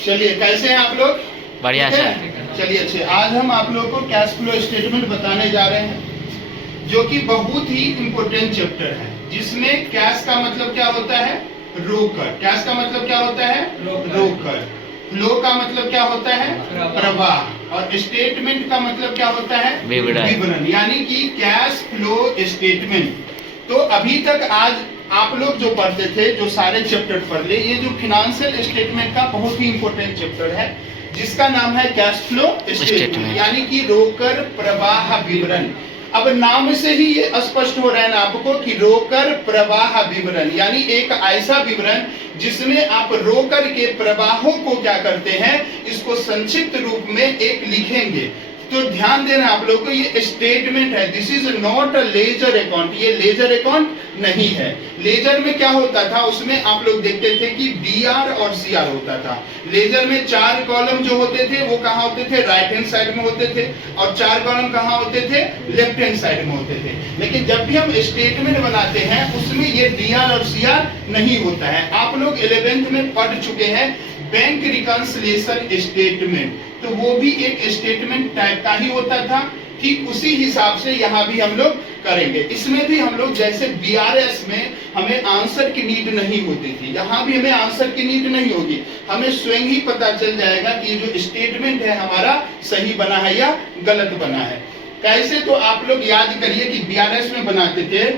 चलिए, कैसे हैं आप लोग? बढ़िया ठीक सर। है? चलिए अच्छे। आज हम आप लोग को कैश फ्लो स्टेटमेंट बताने जा रहे हैं, जो कि बहुत ही इम्पोर्टेंट चैप्टर है, जिसमें कैश का मतलब क्या होता है? रोकर। कैश का मतलब क्या होता है? रोकर। फ्लो का मतलब क्या होता है? प्रवाह। और स्टेटमेंट का मतलब क्या होता है? विवरण। यानी कि कैश फ्लो स्टेटमेंट। तो अभी तक आज आप लोग जो पढ़ते थे, जो सारे चैप्टर पढ़ ले, ये जो फिनेंशियल स्टेटमेंट का बहुत ही इंपॉर्टेंट चैप्टर है, जिसका नाम है कैश फ्लो स्टेटमेंट, यानी कि रोकर प्रवाह विवरण। अब नाम से ही ये स्पष्ट हो रहा है ना आपको कि रोकर प्रवाह विवरण, यानी एक ऐसा विवरण जिसमें आप रोकर के प्रवाहों को क्या करते हैं, इसको संक्षिप्त रूप में एक लिखेंगे। तो ध्यान देना आप लोगों को, ये स्टेटमेंट है, this is not a ledger account. ये लेजर अकाउंट नहीं है। लेजर में क्या होता था, उसमें आप लोग देखते थे कि डीआर और सीआर होता था। लेजर में 4 कॉलम जो होते थे वो कहाँ होते थे? राइट हैंड साइड में होते थे। और 4 कॉलम कहाँ होते थे? लेफ्ट हैंड साइड में होते थे। लेकिन जब भी हम स्टेटमेंट बनाते हैं, उसमें ये डीआर और सीआर नहीं होता है। आप लोग 11th में पढ़ चुके हैं बैंक रिकंसिलिएशन स्टेटमेंट, तो वो भी एक स्टेटमेंट टाइप का ही होता था। ठीक उसी हिसाब से यहाँ भी हम लोग करेंगे। इसमें भी हम लोग जैसे बीआरएस में हमें आंसर की नीड नहीं होती थी, यहाँ भी हमें आंसर की नीड नहीं होगी। हमें स्वयं ही पता चल जाएगा कि जो स्टेटमेंट है हमारा सही बना है या गलत बना है। कैसे? तो आप लोग याद करिए कि बीआरएस में बनाते थे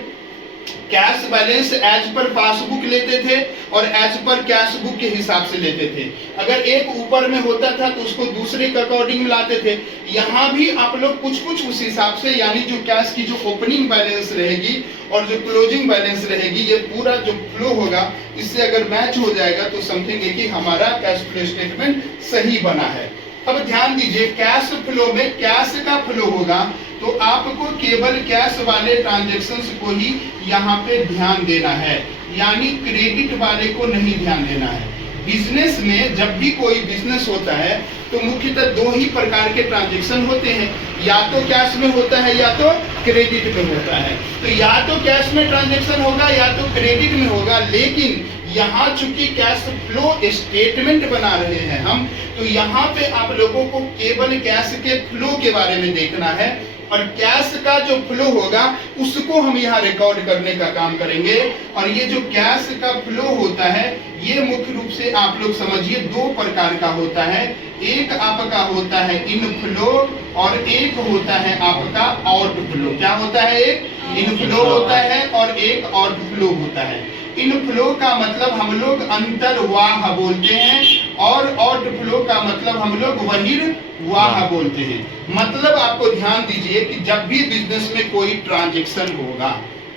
cash balance as per passbook लेते थे और एज पर कैश बुक के हिसाब से लेते थे। अगर एक ऊपर में होता था तो उसको दूसरे के अकॉर्डिंग मिलाते थे। यहाँ भी आप लोग कुछ कुछ उस हिसाब से, यानी जो कैश की जो ओपनिंग बैलेंस रहेगी और जो क्लोजिंग बैलेंस रहेगी, ये पूरा जो फ्लो होगा, इससे अगर मैच हो जाएगा तो समझेंगे कि हमारा कैश फ्लो स्टेटमेंट सही बना है। अब ध्यान दीजिए, कैश फ्लो में कैश का फ्लो होगा तो आपको केवल कैश वाले ट्रांजैक्शंस को ही यहाँ पे ध्यान देना है, यानी क्रेडिट वाले को नहीं ध्यान देना है। बिजनेस में जब भी कोई बिजनेस होता है तो मुख्यतः 2 ही प्रकार के ट्रांजैक्शन होते हैं, या तो कैश में होता है या तो क्रेडिट में होता है। तो या तो कैश में ट्रांजैक्शन होगा या तो क्रेडिट में होगा। लेकिन यहाँ चूंकि कैश फ्लो स्टेटमेंट बना रहे हैं हम, तो यहाँ पे आप लोगों को केवल कैश के फ्लो के बारे में देखना है और कैश का जो फ्लो होगा उसको हम यहाँ रिकॉर्ड करने का काम करेंगे। और ये जो कैश का फ्लो होता है, ये मुख्य रूप से आप लोग समझिए 2 प्रकार का होता है। एक आपका होता है इनफ्लो और एक होता है आपका आउटफ्लो। क्या होता है? एक इनफ्लो होता है और एक आउटफ्लो होता है। इनफ्लो का मतलब हम लोग अंतर्वाह बोलते हैं और आउटफ्लो का मतलब हम लोग बहिर्वाह बोलते हैं। मतलब आपको ध्यान दीजिए कि जब भी बिजनेस में कोई ट्रांजैक्शन होगा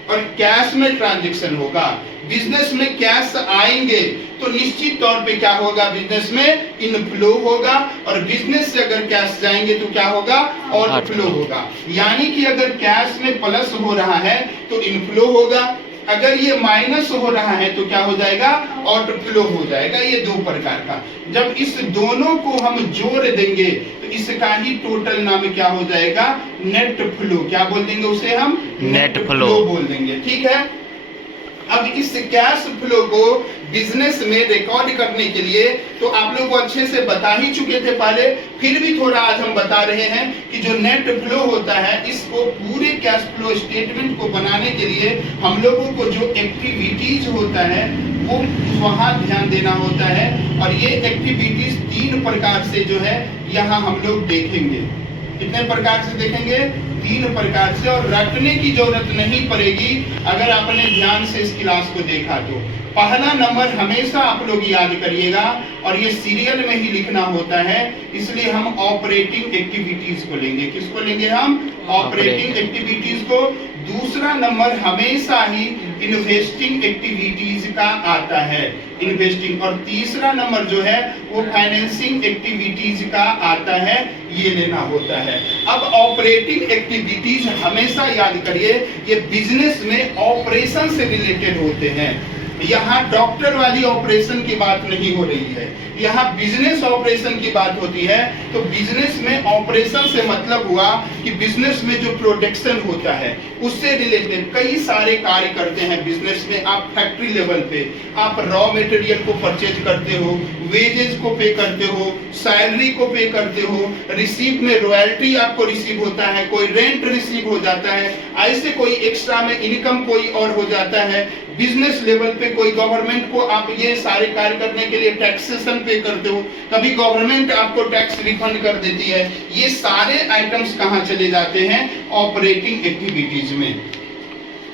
और कैश में ट्रांजैक्शन होगा, बिजनेस में कैश आएंगे तो निश्चित तौर पे क्या होगा? बिजनेस में इनफ्लो होगा। और बिजनेस से अगर कैश जाएंगे तो क्या होगा? आउटफ्लो होगा। यानी कि अगर कैश में प्लस हो रहा है तो इनफ्लो होगा, अगर ये माइनस हो रहा है तो क्या हो जाएगा? आउटफ्लो हो जाएगा। ये 2 प्रकार का। जब इस दोनों को हम जोड़ देंगे तो इसका ही टोटल नाम क्या हो जाएगा? Net flow. क्या बोल देंगे उसे हम? नेट फ्लो बोल देंगे। ठीक है। अब इस कैश फ्लो को बिजनेस में रिकॉर्ड करने के लिए तो आप लोग को अच्छे से बता ही चुके थे पहले, फिर भी थोड़ा आज हम बता रहे हैं कि जो नेट फ्लो होता है, इसको पूरे कैश फ्लो स्टेटमेंट को बनाने के लिए हम लोगों को जो एक्टिविटीज होता है वो वहाँ ध्यान देना होता है। और ये एक्टिविटीज 3 प्रकार से जो है यहाँ हम लोग देखेंगे। कितने प्रकार से देखेंगे? 3 प्रकार से। और रटने की जरूरत नहीं पड़ेगी अगर आपने ध्यान से इस क्लास को देखा तो। पहला नंबर हमेशा आप लोग याद करिएगा, और ये सीरियल में ही लिखना होता है, इसलिए हम ऑपरेटिंग एक्टिविटीज को लेंगे। किसको लेंगे हम? ऑपरेटिंग एक्टिविटीज को। दूसरा नंबर हमेशा ही इन्वेस्टिंग एक्टिविटीज का आता है, इन्वेस्टिंग। और तीसरा नंबर जो है वो फाइनेंसिंग एक्टिविटीज का आता है, ये लेना होता है। अब ऑपरेटिंग एक्टिविटीज हमेशा याद करिए, ये बिजनेस में ऑपरेशन से रिलेटेड होते हैं। यहाँ डॉक्टर वाली ऑपरेशन की बात नहीं हो रही है, यहाँ बिजनेस ऑपरेशन की बात होती है। तो बिजनेस में ऑपरेशन से मतलब हुआ कि बिजनेस में जो प्रोडक्शन होता है उससे रिलेटेड कई सारे कार्य करते हैं। बिजनेस में आप फैक्ट्री लेवल पे आप रॉ मटेरियल को परचेज करते हो, वेजेस को पे करते हो, सैलरी को पे करते हो, रिसीव में रॉयल्टी आपको रिसीव होता है, कोई रेंट रिसीव हो जाता है, ऐसे कोई एक्स्ट्रा में इनकम कोई और हो जाता है। बिजनेस लेवल पे कोई गवर्नमेंट को आप ये सारे कार्य करने के लिए टैक्सेशन पे करते हो, कभी गवर्नमेंट आपको टैक्स रिफंड कर देती है। ये सारे आइटम्स कहाँ चले जाते हैं? ऑपरेटिंग एक्टिविटीज में।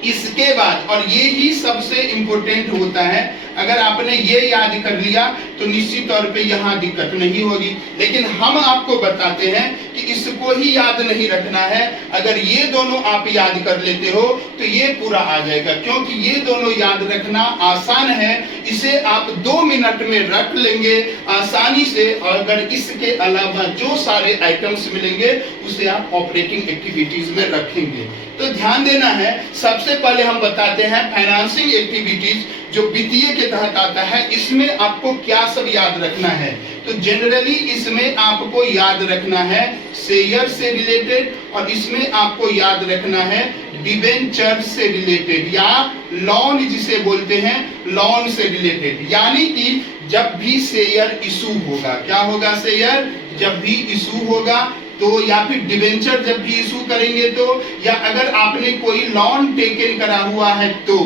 इसके बाद, और ये ही सबसे इंपॉर्टेंट होता है, अगर आपने ये याद कर लिया तो निश्चित तौर पे यहाँ दिक्कत नहीं होगी। लेकिन हम आपको बताते हैं कि इसको ही याद नहीं रखना है। अगर ये दोनों आप याद कर लेते हो तो ये पूरा आ जाएगा, क्योंकि ये दोनों याद रखना आसान है। इसे आप 2 मिनट में रख लेंगे आसानी से। और अगर इसके अलावा जो सारे आइटम्स मिलेंगे उसे आप ऑपरेटिंग एक्टिविटीज में रखेंगे। तो ध्यान देना है, सबसे पहले हम बताते हैं फाइनेंसिंग एक्टिविटीज जो वित्तीय के तहत आता है, इसमें आपको क्या सब याद रखना है। तो जनरली इसमें आपको याद रखना है शेयर से रिलेटेड, और इसमें आपको याद रखना है डिबेंचर से रिलेटेड या लोन जिसे बोलते हैं, लोन से रिलेटेड। यानी कि जब भी शेयर इशू होगा, क्या होगा? शेयर जब भी इशू होगा तो, या फिर डिबेंचर जब भी इशू करेंगे तो, या अगर आपने कोई लोन टेकन करा हुआ है तो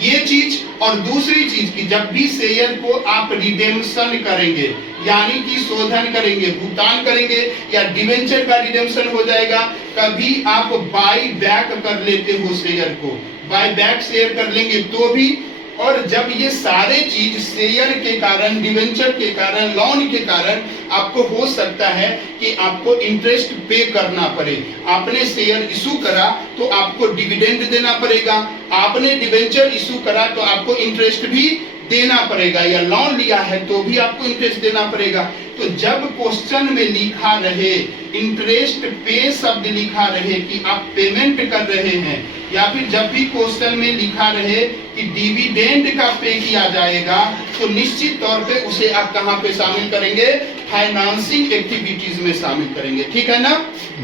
ये चीज। और दूसरी चीज कि जब भी शेयर को आप रिडेम्पशन करेंगे, यानी कि शोधन करेंगे, भुगतान करेंगे, या डिबेंचर का रिडेम्पशन हो जाएगा, कभी आप बाई बैक कर लेते हो शेयर को, बाई बैक शेयर कर लेंगे तो भी। और जब ये सारे चीज शेयर के कारण, डिबेंचर के कारण, लोन के कारण आपको हो सकता है कि आपको इंटरेस्ट पे करना पड़े। आपने शेयर इशू करा तो आपको डिविडेंड देना पड़ेगा, आपने डिबेंचर इशू करा तो आपको इंटरेस्ट भी देना पड़ेगा, या लोन लिया है तो भी आपको इंटरेस्ट देना पड़ेगा। तो जब क्वेश्चन में लिखा रहे इंटरेस्ट पे शब्द लिखा रहे कि आप पेमेंट कर रहे हैं, या फिर जब भी क्वेश्चन में लिखा रहे कि डिविडेंड का पे किया जाएगा, तो निश्चित तौर पे उसे आप कहां पे शामिल करेंगे? फाइनेंसिंग एक्टिविटीज में शामिल करेंगे। ठीक है ना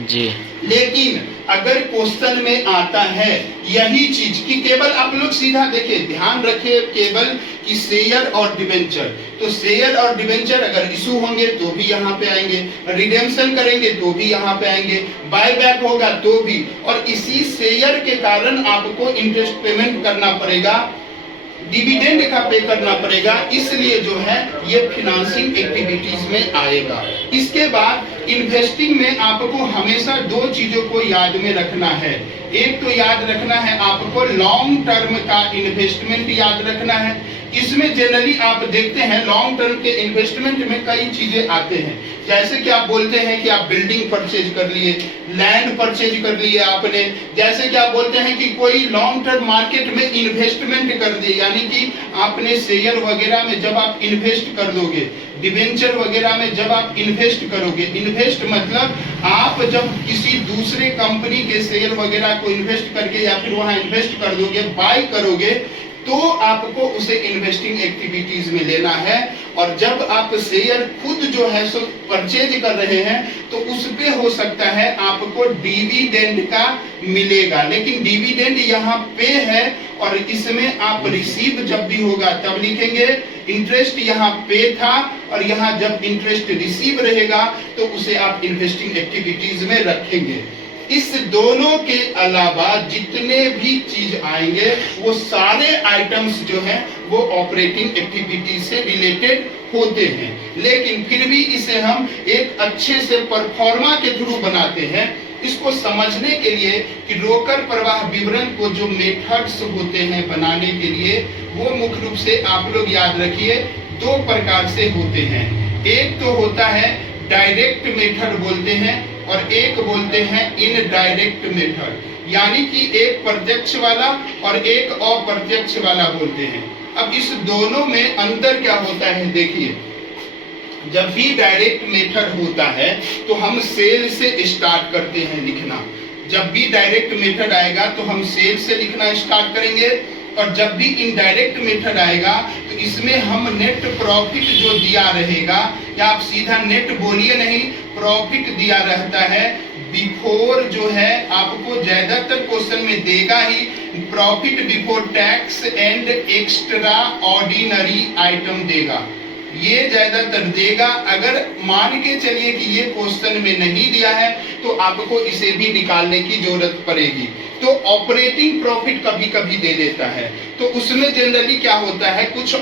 जी। लेकिन अगर क्वेश्चन में आता है यही चीज कि केवल आप लोग सीधा देखिए, ध्यान रखिए केवल कि शेयर और डिबेंचर, तो शेयर और डिबेंचर अगर इशू होंगे तो भी यहाँ पे आएंगे, रिडेम्पशन करेंगे तो भी यहाँ पे आएंगे, बाय बैक होगा तो भी, और इसी शेयर के कारण आपको इंटरेस्ट पेमेंट करना पड़ेगा, डिविडेंड का पे करना पड़ेगा, इसलिए जो है ये फाइनेंसिंग एक्टिविटीज में आएगा। इसके बाद इन्वेस्टिंग में आपको हमेशा 2 चीजों को याद में रखना है। एक तो याद रखना है आपको लॉन्ग टर्म का इन्वेस्टमेंट याद रखना है। इसमें जनरली आप देखते हैं लॉन्ग टर्म के इन्वेस्टमेंट में कई चीजें आते हैं, जैसे कि आप बोलते हैं कि आप बिल्डिंग परचेज कर लिए, लैंड परचेज कर लिए आपने, जैसे कि आप बोलते हैं कि कोई लॉन्ग टर्म मार्केट में इन्वेस्टमेंट कर दिए, यानी कि आपने शेयर वगैरह में जब आप इन्वेस्ट कर दोगे, डिबेंचर वगैरह में जब आप इन्वेस्ट करोगे, इन्वेस्ट मतलब आप जब किसी दूसरे कंपनी के शेयर वगैरह को इन्वेस्ट करके या फिर वहां इन्वेस्ट कर दोगे, बाय करोगे, तो आपको उसे इन्वेस्टिंग एक्टिविटीज में लेना है। और जब आप शेयर खुद जो है सो परचेज कर रहे हैं तो उस पे हो सकता है आपको डिविडेंड का मिलेगा, लेकिन डिविडेंड यहाँ पे है और इसमें आप रिसीव जब भी होगा तब लिखेंगे। इंटरेस्ट यहाँ पे था और यहाँ जब इंटरेस्ट रिसीव रहेगा तो उसे आप इन्वेस्टिंग एक्टिविटीज में रखेंगे। इस दोनों के अलावा जितने भी चीज आएंगे वो सारे आइटम्स जो हैं वो ऑपरेटिंग एक्टिविटी से रिलेटेड होते हैं, लेकिन फिर भी इसे हम एक अच्छे से परफॉर्मा के थ्रू बनाते हैं। इसको समझने के लिए कि रोकड़ प्रवाह विवरण को जो मेथड्स होते हैं बनाने के लिए, वो मुख्य रूप से आप लोग याद रखिए 2 प्रकार से होते हैं। एक तो होता है डायरेक्ट मेथड बोलते हैं और एक बोलते हैं इनडायरेक्ट मेथड, यानी कि एक प्रत्यक्ष वाला और एक अप्रत्यक्ष वाला बोलते हैं। अब इस दोनों में अंतर क्या होता है देखिए, जब भी डायरेक्ट मेथड होता है तो हम सेल से स्टार्ट करते हैं लिखना। जब भी डायरेक्ट मेथड आएगा तो हम सेल से लिखना स्टार्ट करेंगे और जब भी इनडायरेक्ट मेथड आएगा तो इसमें हम नेट प्रॉफिट जो दिया रहेगा, या आप सीधा नेट बोलिए नहीं, प्रॉफिट दिया रहता है बिफोर, जो है आपको ज्यादातर क्वेश्चन में देगा ही profit before tax and extraordinary item देगा, ये ज्यादातर देगा। अगर मान के चलिए कि ये क्वेश्चन में नहीं दिया है तो आपको इसे भी निकालने की जरूरत पड़ेगी। तो ऑपरेटिंग प्रॉफिट कभी कभी दे देता है, तो उसमें जनरली क्या होता है, कुछ